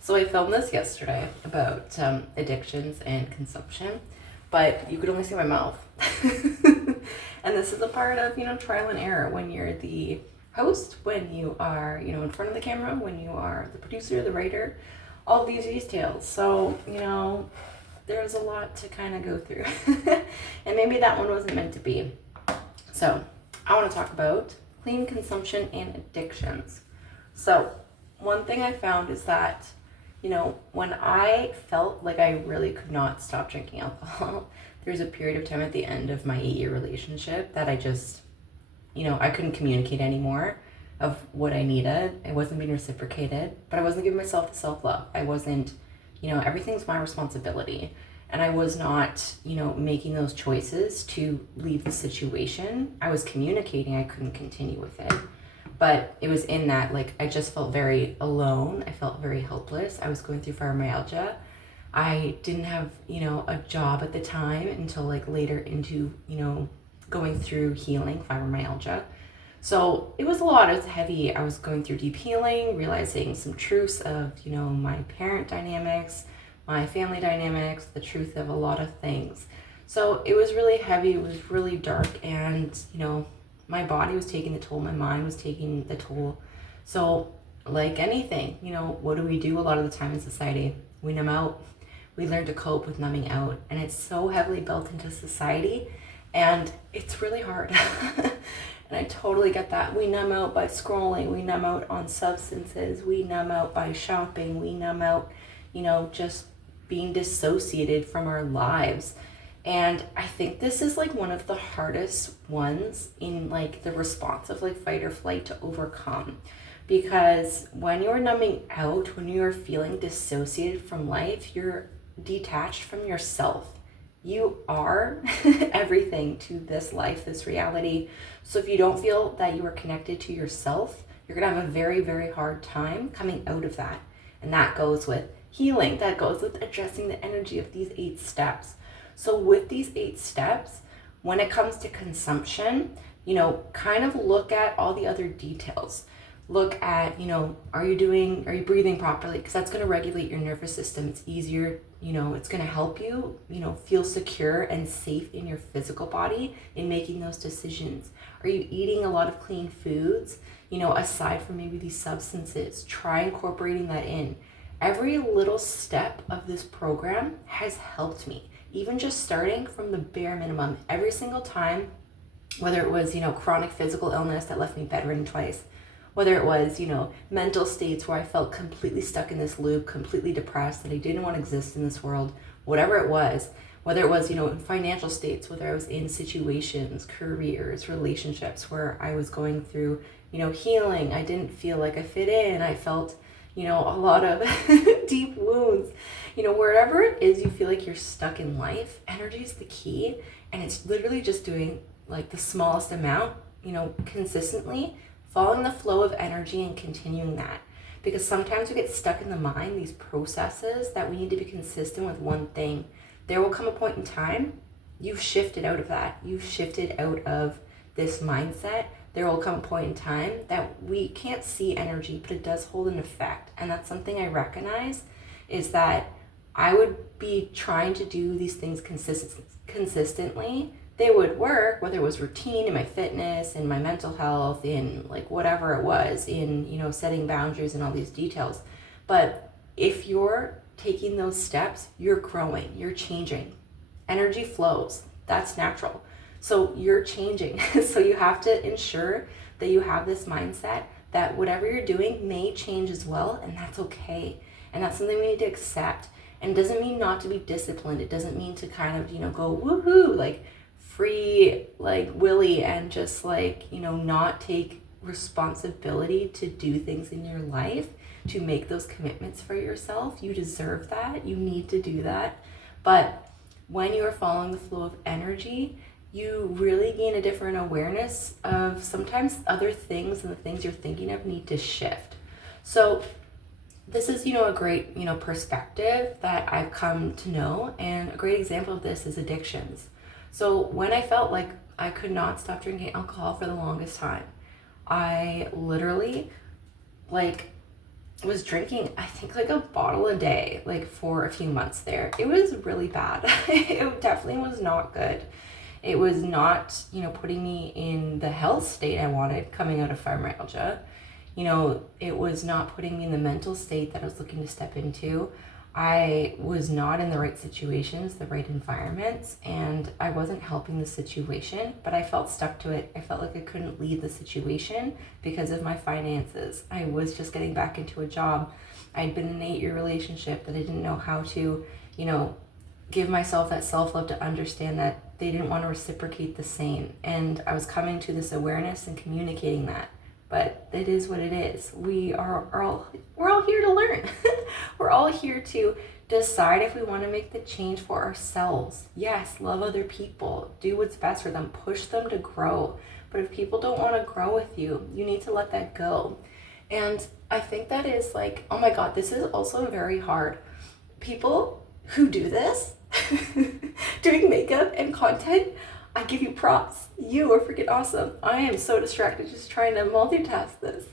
So I filmed this yesterday about addictions and consumption, but you could only see my mouth. And this is a part of, trial and error when you're the host, when you are, in front of the camera, when you are the producer, the writer, all these details. So, there's a lot to kind of go through. And maybe that one wasn't meant to be. So I want to talk about clean consumption and addictions. So one thing I found is that, when I felt like I really could not stop drinking alcohol, there was a period of time at the end of my 8-year relationship that I just, I couldn't communicate anymore of what I needed. It wasn't being reciprocated, but I wasn't giving myself the self-love. I wasn't, everything's my responsibility. And I was not, making those choices to leave the situation. I was communicating, I couldn't continue with it. But it was in that, I just felt very alone. I felt very helpless. I was going through fibromyalgia. I didn't have, a job at the time until later into, going through healing fibromyalgia. So it was a lot. It was heavy. I was going through deep healing, realizing some truths of, my parent dynamics, my family dynamics, the truth of a lot of things. So it was really heavy. It was really dark. And, my body was taking the toll. My mind was taking the toll. So like anything, what do we do a lot of the time in society? We numb out. We learn to cope with numbing out. And it's so heavily built into society. And it's really hard. And I totally get that. We numb out by scrolling. We numb out on substances. We numb out by shopping. We numb out, just being dissociated from our lives. And I think this is one of the hardest ones in the response of fight or flight to overcome. Because when you're numbing out, when you're feeling dissociated from life, you're detached from yourself. You are everything to this life, this reality. So if you don't feel that you are connected to yourself, you're gonna have a very, very hard time coming out of that. And that goes with healing. That goes with addressing the energy of these 8 steps. So with these 8 steps, when it comes to consumption, kind of look at all the other details. Look at, are you breathing properly? Because that's going to regulate your nervous system. It's easier, it's going to help you, feel secure and safe in your physical body in making those decisions. Are you eating a lot of clean foods? Aside from maybe these substances, try incorporating that in. Every little step of this program has helped me. Even just starting from the bare minimum, every single time, whether it was, chronic physical illness that left me bedridden twice, whether it was, mental states where I felt completely stuck in this loop, completely depressed, that I didn't want to exist in this world, whatever it was, whether it was, in financial states, whether I was in situations, careers, relationships where I was going through, healing, I didn't feel like I fit in, I felt, a lot of deep wounds, wherever it is you feel like you're stuck in life, energy is the key. And it's literally just doing the smallest amount, consistently, following the flow of energy and continuing that. Because sometimes we get stuck in the mind, these processes that we need to be consistent with one thing. There will come a point in time, you've shifted out of that. You've shifted out of this mindset. There will come a point in time that we can't see energy, but it does hold an effect. And that's something I recognize, is that I would be trying to do these things consistently. They would work, whether it was routine in my fitness, in my mental health, in whatever it was, in, setting boundaries and all these details. But if you're taking those steps, you're growing, you're changing. Energy flows. That's natural. So you're changing. So you have to ensure that you have this mindset that whatever you're doing may change as well, and that's okay. And that's something we need to accept. And it doesn't mean not to be disciplined. It doesn't mean to kind of, go woohoo, free, willy, and just not take responsibility to do things in your life, to make those commitments for yourself. You deserve that. You need to do that. But when you are following the flow of energy, you really gain a different awareness of sometimes other things, and the things you're thinking of need to shift. So this is, a great, perspective that I've come to know. And a great example of this is addictions. So when I felt like I could not stop drinking alcohol for the longest time, I literally, was drinking, I think, like a bottle a day, like for a few months there. It was really bad. It definitely was not good. It was not, putting me in the health state I wanted coming out of fibromyalgia. It was not putting me in the mental state that I was looking to step into. I was not in the right situations, the right environments, and I wasn't helping the situation, but I felt stuck to it. I felt like I couldn't lead the situation because of my finances. I was just getting back into a job. I'd been in an 8-year relationship that I didn't know how to, give myself that self-love to understand that they didn't want to reciprocate the same. And I was coming to this awareness and communicating that. But it is what it is. We're all here to learn. We're all here to decide if we want to make the change for ourselves. Yes, love other people. Do what's best for them. Push them to grow. But if people don't want to grow with you, you need to let that go. And I think that is like, oh my God, this is also very hard. People who do this, doing makeup and content, I give you props. You are freaking awesome. I am so distracted just trying to multitask this.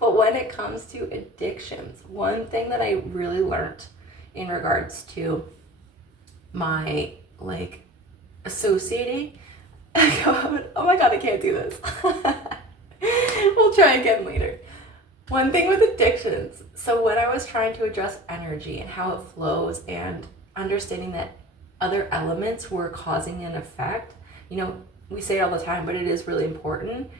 But when it comes to addictions, one thing that I really learned in regards to my associating, oh my God, I can't do this. We'll try again later. One thing with addictions, so when I was trying to address energy and how it flows and understanding that other elements were causing an effect, we say it all the time, but it is really important.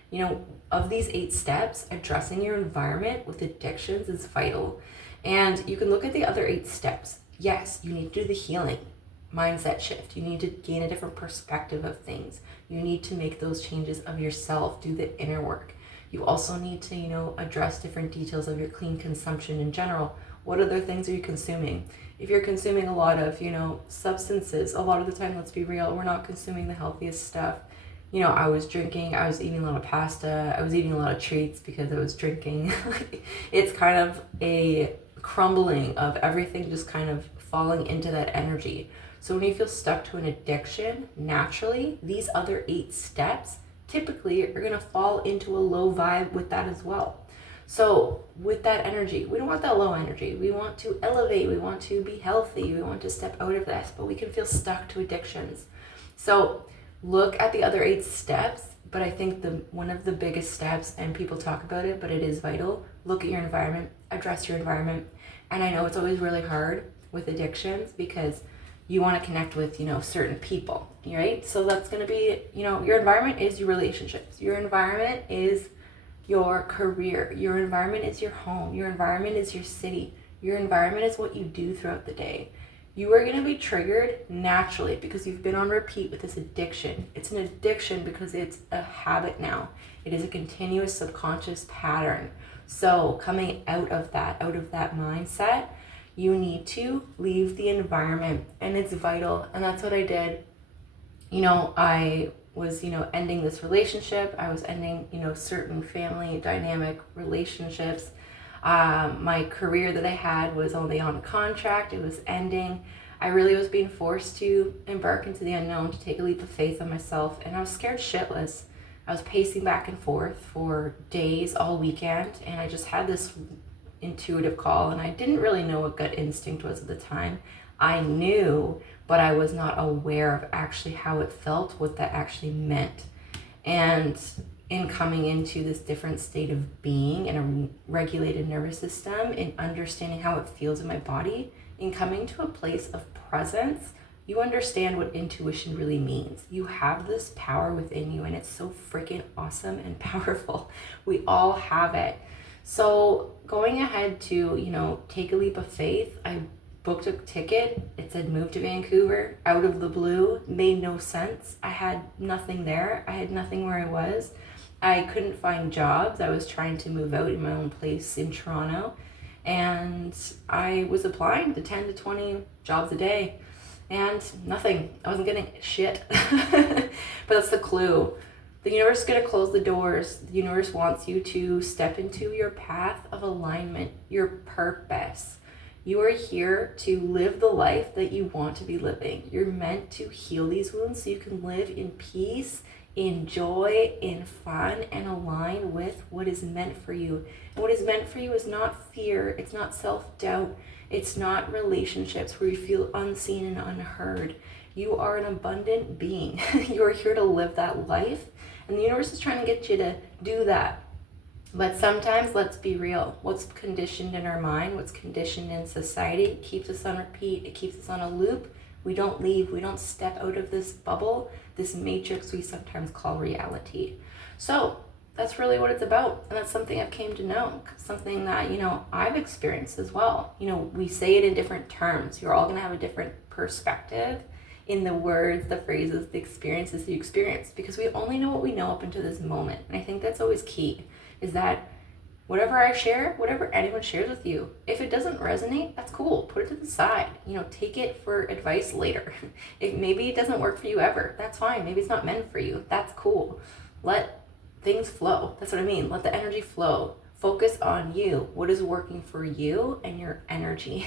Of these 8 steps, addressing your environment with addictions is vital. And you can look at the other 8 steps. Yes, you need to do the healing mindset shift. You need to gain a different perspective of things. You need to make those changes of yourself, do the inner work. You also need to, address different details of your clean consumption in general. What other things are you consuming? If you're consuming a lot of, substances, a lot of the time, let's be real, we're not consuming the healthiest stuff. I was drinking, I was eating a lot of pasta, I was eating a lot of treats because I was drinking. It's kind of a crumbling of everything just kind of falling into that energy. So when you feel stuck to an addiction, naturally, these other 8 steps typically are going to fall into a low vibe with that as well. So with that energy, we don't want that low energy. We want to elevate. We want to be healthy. We want to step out of this, but we can feel stuck to addictions. So look at the other 8 steps, but I think one of the biggest steps, and people talk about it, but it is vital, look at your environment, address your environment. And I know it's always really hard with addictions because you want to connect with, certain people, right? So that's going to be, your environment is your relationships. Your environment is your career. Your environment is your home. Your environment is your city. Your environment is what you do throughout the day. You are going to be triggered naturally because you've been on repeat with this addiction. It's an addiction because it's a habit now. It is a continuous subconscious pattern. So coming out of that mindset, you need to leave the environment, and it's vital. And that's what I did. I was, ending this relationship. I was ending, certain family dynamic relationships. My career that I had was only on contract. It was ending. I really was being forced to embark into the unknown, to take a leap of faith on myself. And I was scared shitless. I was pacing back and forth for days all weekend. And I just had this intuitive call, and I didn't really know what gut instinct was at the time. I knew, but I was not aware of actually how it felt, what that actually meant. And in coming into this different state of being in a regulated nervous system, in understanding how it feels in my body, in coming to a place of presence, you understand what intuition really means. You have this power within you, and it's so freaking awesome and powerful. We all have it. So going ahead to, take a leap of faith, I booked a ticket. It said move to Vancouver out of the blue. Made no sense. I had nothing there. I had nothing where I was. I couldn't find jobs. I was trying to move out in my own place in Toronto. And I was applying to 10 to 20 jobs a day. And nothing. I wasn't getting shit. But that's the clue. The universe is going to close the doors. The universe wants you to step into your path of alignment, your purpose. You are here to live the life that you want to be living. You're meant to heal these wounds so you can live in peace, in joy, in fun, and align with what is meant for you. And what is meant for you is not fear, it's not self-doubt, it's not relationships where you feel unseen and unheard. You are an abundant being. You are here to live that life, and the universe is trying to get you to do that. But sometimes, let's be real, what's conditioned in our mind, what's conditioned in society, keeps us on repeat, it keeps us on a loop. We don't leave, we don't step out of this bubble, this matrix we sometimes call reality. So that's really what it's about. And that's something I've came to know, something that, I've experienced as well. We say it in different terms. You're all gonna have a different perspective in the words, the phrases, the experiences you experience, because we only know what we know up until this moment. And I think that's always key, is that whatever I share, whatever anyone shares with you, if it doesn't resonate, that's cool. Put it to the side. Take it for advice later. If maybe it doesn't work for you ever, that's fine. Maybe it's not meant for you. That's cool. Let things flow. That's what I mean. Let the energy flow. Focus on you. What is working for you and your energy?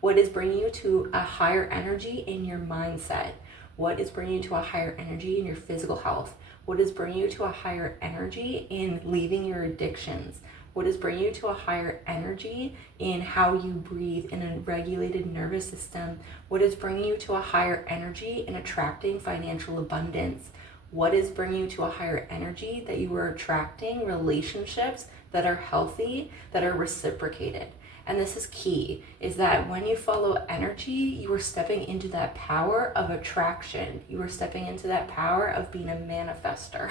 What is bringing you to a higher energy in your mindset? What is bringing you to a higher energy in your physical health? What is bringing you to a higher energy in leaving your addictions? What is bringing you to a higher energy in how you breathe in a regulated nervous system? What is bringing you to a higher energy in attracting financial abundance? What is bringing you to a higher energy that you are attracting relationships that are healthy, that are reciprocated? And this is key, is that when you follow energy, you are stepping into that power of attraction. You are stepping into that power of being a manifester.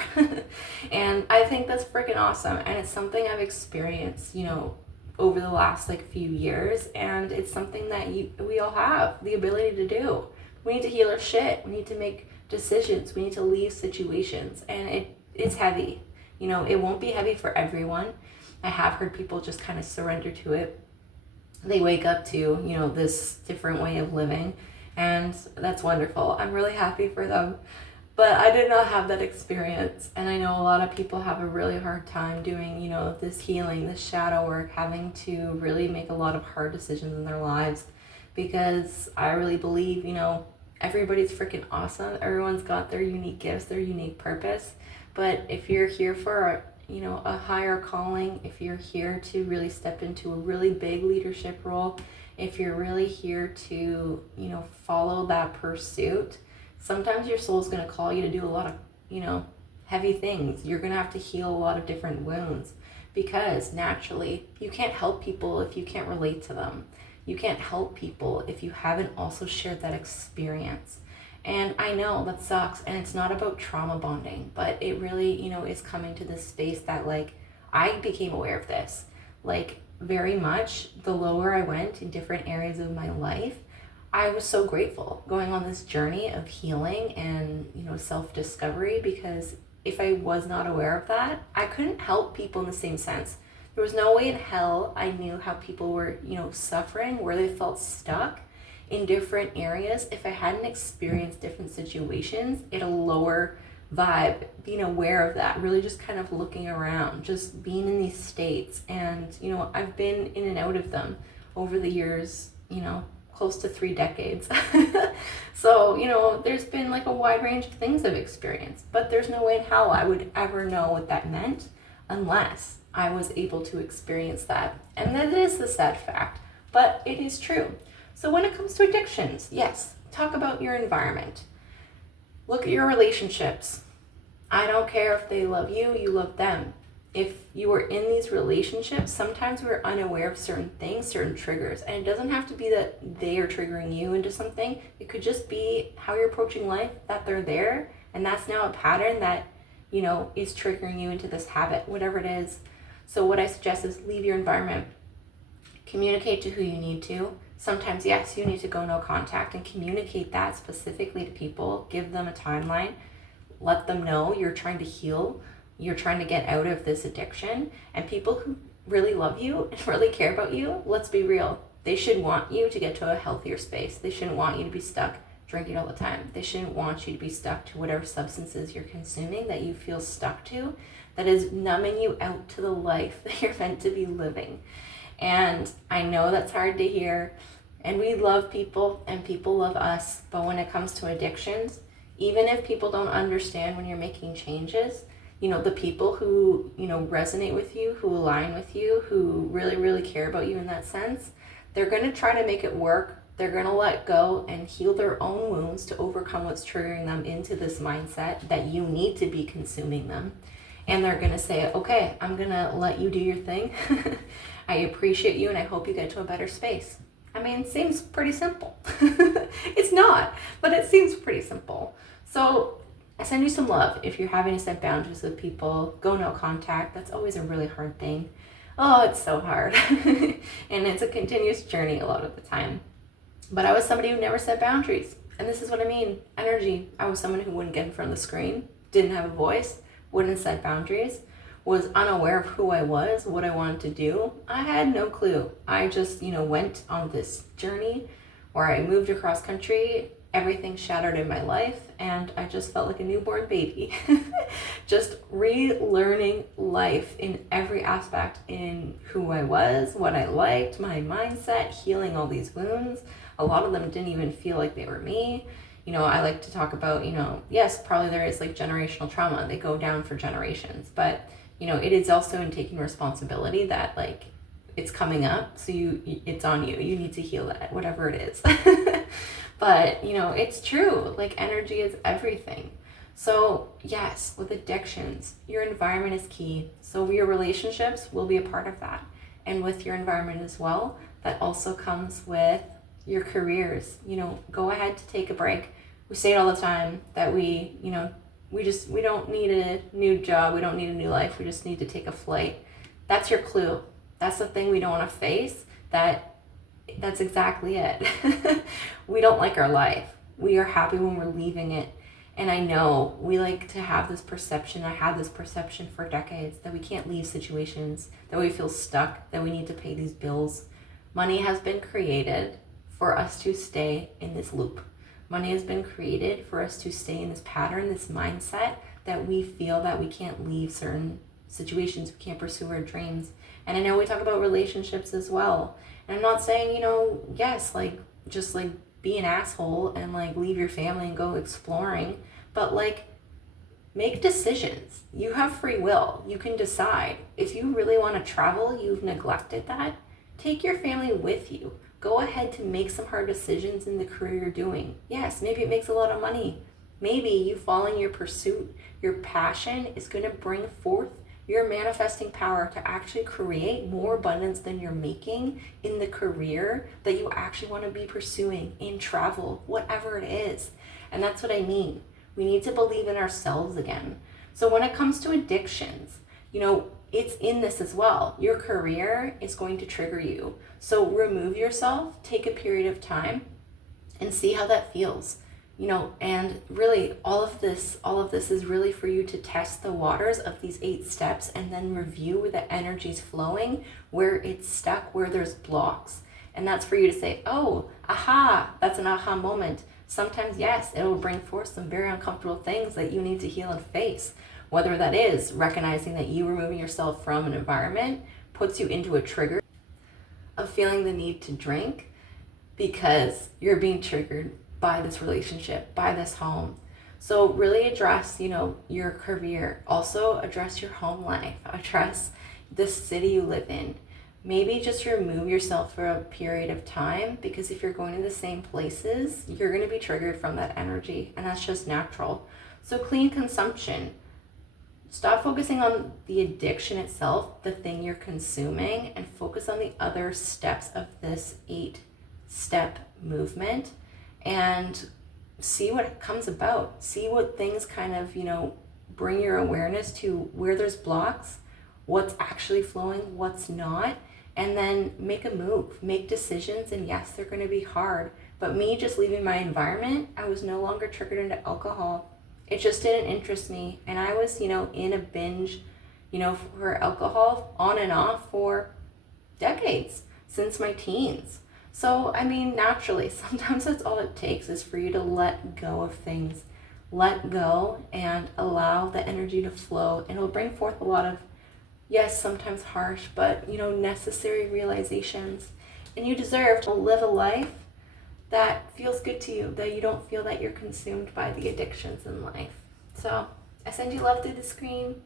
And I think that's freaking awesome. And it's something I've experienced, over the last few years. And it's something that we all have the ability to do. We need to heal our shit. We need to make decisions. We need to leave situations. And it's heavy. It won't be heavy for everyone. I have heard people just kind of surrender to it. They wake up to, this different way of living, and that's wonderful. I'm really happy for them. But I did not have that experience, and I know a lot of people have a really hard time doing, this healing, this shadow work, having to really make a lot of hard decisions in their lives, because I really believe, everybody's freaking awesome. Everyone's got their unique gifts, their unique purpose. But if you're here for a higher calling, if you're here to really step into a really big leadership role, if you're really here to, follow that pursuit, sometimes your soul's going to call you to do a lot of, heavy things. You're going to have to heal a lot of different wounds, because naturally you can't help people if you can't relate to them. You can't help people if you haven't also shared that experience. And I know that sucks, and it's not about trauma bonding, but it really, is coming to this space that I became aware of this, very much the lower I went in different areas of my life, I was so grateful going on this journey of healing and, self-discovery, because if I was not aware of that, I couldn't help people in the same sense. There was no way in hell I knew how people were, suffering, where they felt stuck in different areas if I hadn't experienced different situations at a lower vibe, being aware of that, really just kind of looking around, just being in these states. And, I've been in and out of them over the years, close to 3 decades. So, there's been a wide range of things I've experienced, but there's no way in hell I would ever know what that meant unless I was able to experience that. And that is the sad fact, but it is true. So when it comes to addictions, yes, talk about your environment. Look at your relationships. I don't care if they love you, you love them. If you are in these relationships, sometimes we're unaware of certain things, certain triggers. And it doesn't have to be that they are triggering you into something. It could just be how you're approaching life, that they're there. And that's now a pattern that, is triggering you into this habit, whatever it is. So what I suggest is leave your environment. Communicate to who you need to. Sometimes, yes, you need to go no contact and communicate that specifically to people. Give them a timeline. Let them know you're trying to heal. You're trying to get out of this addiction. And people who really love you and really care about you, let's be real, they should want you to get to a healthier space. They shouldn't want you to be stuck drinking all the time. They shouldn't want you to be stuck to whatever substances you're consuming that you feel stuck to, that is numbing you out to the life that you're meant to be living. And I know that's hard to hear, and we love people and people love us, but when it comes to addictions, Even if people don't understand when you're making changes, the people who, resonate with you, who align with you, who really, really care about you in that sense, they're going to try to make it work. They're going to let go and heal their own wounds to overcome what's triggering them into this mindset that you need to be consuming them. And they're going to say, okay, I'm going to let you do your thing. I appreciate you and I hope you get to a better space. I mean, it seems pretty simple. It's not, but it seems pretty simple. So I send you some love. If you're having to set boundaries with people, go no contact. That's always a really hard thing. Oh, it's so hard. And it's a continuous journey a lot of the time. But I was somebody who never set boundaries. And this is what I mean, energy. I was someone who wouldn't get in front of the screen, didn't have a voice, wouldn't set boundaries, was unaware of who I was, what I wanted to do. I had no clue. I just, went on this journey where I moved across country, everything shattered in my life, and I just felt like a newborn baby. Just relearning life in every aspect, in who I was, what I liked, my mindset, healing all these wounds. A lot of them didn't even feel like they were me. I like to talk about, yes, probably there is like generational trauma. They go down for generations, but it is also in taking responsibility that like it's coming up. So it's on you. You need to heal that, whatever it is. But, it's true. Like energy is everything. So yes, with addictions, your environment is key. So your relationships will be a part of that. And with your environment as well, that also comes with your careers. Go ahead to take a break. We say it all the time that we don't need a new job. We don't need a new life. We just need to take a flight. That's your clue. That's the thing we don't want to face. That's exactly it. We don't like our life. We are happy when we're leaving it. And I know we like to have this perception. I had this perception for decades that we can't leave situations, that we feel stuck, that we need to pay these bills. Money has been created for us to stay in this loop. Money has been created for us to stay in this pattern, this mindset that we feel that we can't leave certain situations, we can't pursue our dreams. And I know we talk about relationships as well. And I'm not saying, yes, like just like be an asshole and like leave your family and go exploring, but like make decisions. You have free will. You can decide. If you really want to travel, you've neglected that, take your family with you. Go ahead to make some hard decisions in the career you're doing. Yes, maybe it makes a lot of money. Maybe you following your pursuit, your passion is going to bring forth your manifesting power to actually create more abundance than you're making in the career that you actually want to be pursuing, in travel, whatever it is. And that's what I mean. We need to believe in ourselves again. So when it comes to addictions, it's in this as well. Your career is going to trigger you. So remove yourself, take a period of time and see how that feels. And really all of this is really for you to test the waters of these 8 steps and then review where the energy's flowing, where it's stuck, where there's blocks. And that's for you to say, oh, aha, that's an aha moment. Sometimes, yes, it will bring forth some very uncomfortable things that you need to heal and face. Whether that is recognizing that you removing yourself from an environment puts you into a trigger of feeling the need to drink because you're being triggered by this relationship, by this home. So really address, your career. Also address your home life. Address the city you live in. Maybe just remove yourself for a period of time, because if you're going to the same places, you're going to be triggered from that energy, and that's just natural. So clean consumption. Stop focusing on the addiction itself, the thing you're consuming, and focus on the other steps of this 8-step movement and see what comes about. See what things kind of, bring your awareness to where there's blocks, what's actually flowing, what's not, and then make a move, make decisions. And yes, they're going to be hard, but me just leaving my environment, I was no longer triggered into alcohol. It just didn't interest me. And I was, in a binge, for alcohol on and off for decades, since my teens. So, naturally, sometimes that's all it takes is for you to let go of things. Let go and allow the energy to flow. And it'll bring forth a lot of, yes, sometimes harsh, but, necessary realizations. And you deserve to live a life that feels good to you, that you don't feel that you're consumed by the addictions in life. So I send you love through the screen.